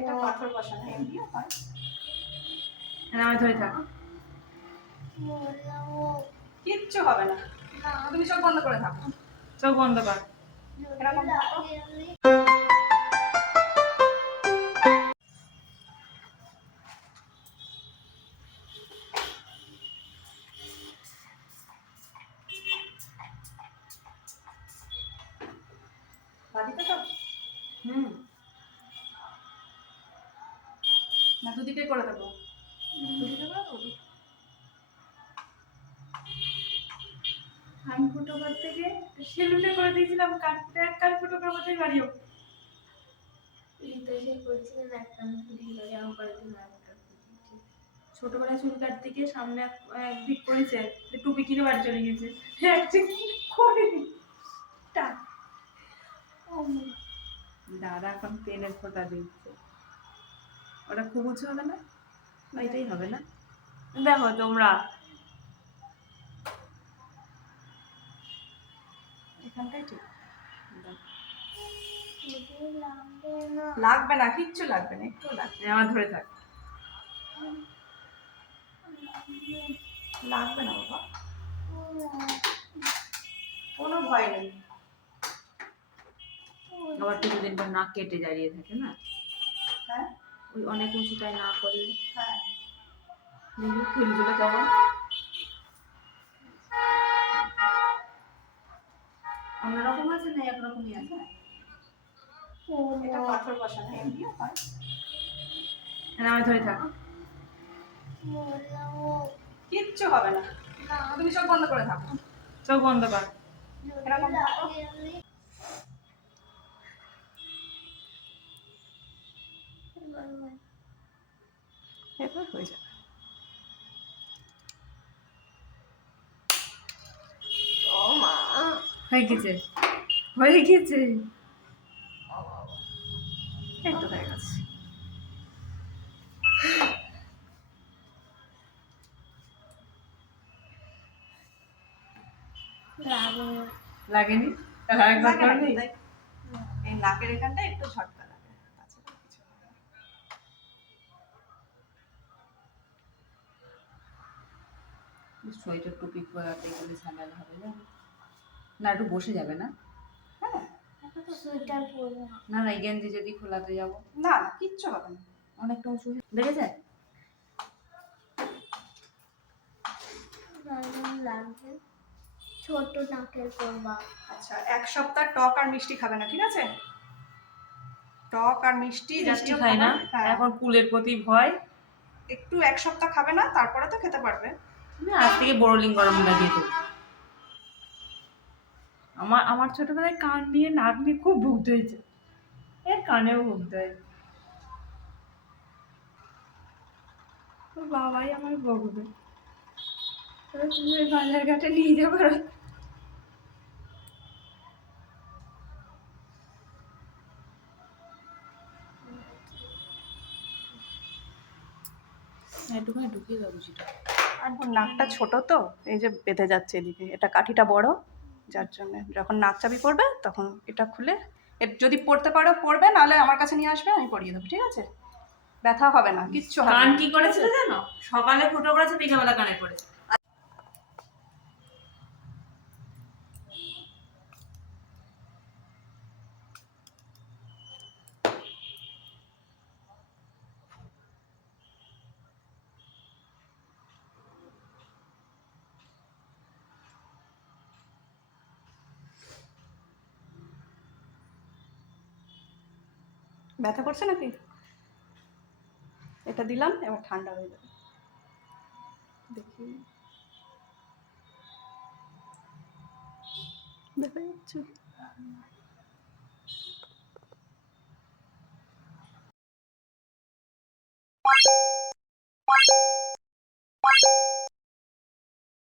এটা পাথর বসানো এমনিও হয়। আমার ধরে থাক, কিচ্ছু হবে না, তুমি চোখ বন্ধ করে থাকো। চোখ বন্ধ কর। এরকম থাকো। বাড়িতে তো না, দুদিকে করে দেবো, দুদিকে করে দেবো। আমি ফুটো করতে গিয়ে সেলুনে করে দিয়েছিলাম, কাটতে এক কাল ফুটো করার মতোই বাড়িও। ছোটবেলায় চুল কাটতে গিয়ে সামনে একদিক করেছে, টুপি কিনে বাড়ি চলে গেছে, দাদা এখন পেনের ফোঁটা দিচ্ছে। ওটা খুব উঁচু হবে না, এটাই হবে না? দেখো তোমরা এখানটাই ঠিক লাগবে না, কিচ্ছু লাগবে না, একটু লাগবে। আমার ধরে থাক, লাগবে না বাবা, কোনো ভয় নেই। আবার কিছুদিন পর নাক কেটে দাঁড়িয়ে থাকে না, হ্যাঁ ওই অনেক উঁচুটাই না করলে। হ্যাঁ, দেখি ফুলগুলো কেমন অন্যরকম আছে না একরকমই আছে। এটা পাথর বসানো এমনিও হয়। আমার ধরে থাক, কিচ্ছু হবে না, তুমি চোখ বন্ধ করে থাকো। চোখ বন্ধ কর। এরকম থাকো। এবার হয়ে যাবে। ও মা, হয়ে গেছে, হয়ে গেছে। এই তো হয়ে গেছে। লাগেনি? একবার লাগে না, করবি? তাই এই নাকের এখানটা একটু ঝটকা লাগে, তাছাড়া কিছু না। সোয়েটার টুপি পরাতে গেলে ঝামেলা হবে না? না একটু বসে যাবে না? হ্যাঁ, না না, এই গেঞ্জি যদি খোলাতে যাবো, না না, কিচ্ছু হবে না। অনেকটা উঁচু লেগে যায়। ছোট নাকের করবা। আচ্ছা, এক সপ্তাহ টক আর মিষ্টি খাবে না, ঠিক আছে? টক আর মিষ্টি মিষ্টি জাতীয় খাই না, খাবার, হ্যাঁ, এখন কুলের প্রতি ভয়। একটু এক সপ্তাহ খাবে না, তারপরে তো খেতে পারবে। আমি আজ থেকে বোরোলিং গরম লাগিয়ে দেবো। আমার আমার ছোটবেলায় কান নিয়ে নাক নিয়ে খুব ভুগতে হয়েছে, এর কানেও ভুগতে হয়েছে। ওর বাবাই আমার বকবে, তুমি ওই বাজার ঘাটে নিয়ে যাবো। একটুখানি ঢুকিয়ে দাও বুঝিটা। আর ওর নাকটা ছোট তো, এই যে বেঁধে যাচ্ছে এদিকে, এটা কাঠিটা বড়, যার জন্য যখন নাক চাবি পড়বে তখন এটা খুলে, যদি পড়তে পারো পড়বে, নাহলে আমার কাছে নিয়ে আসবে, আমি পরিয়ে দেবো, ঠিক আছে? ব্যথা হবে না, কিচ্ছু হবে কান না। কি করেছিল জানো? সকালে ফুটো করেছে, বিকেলবেলা কানে পড়েছে। ব্যথা করছে নাকি? এটা দিলাম, এবার ঠান্ডা হয়ে যাবে, দেখি দেখা যাচ্ছে।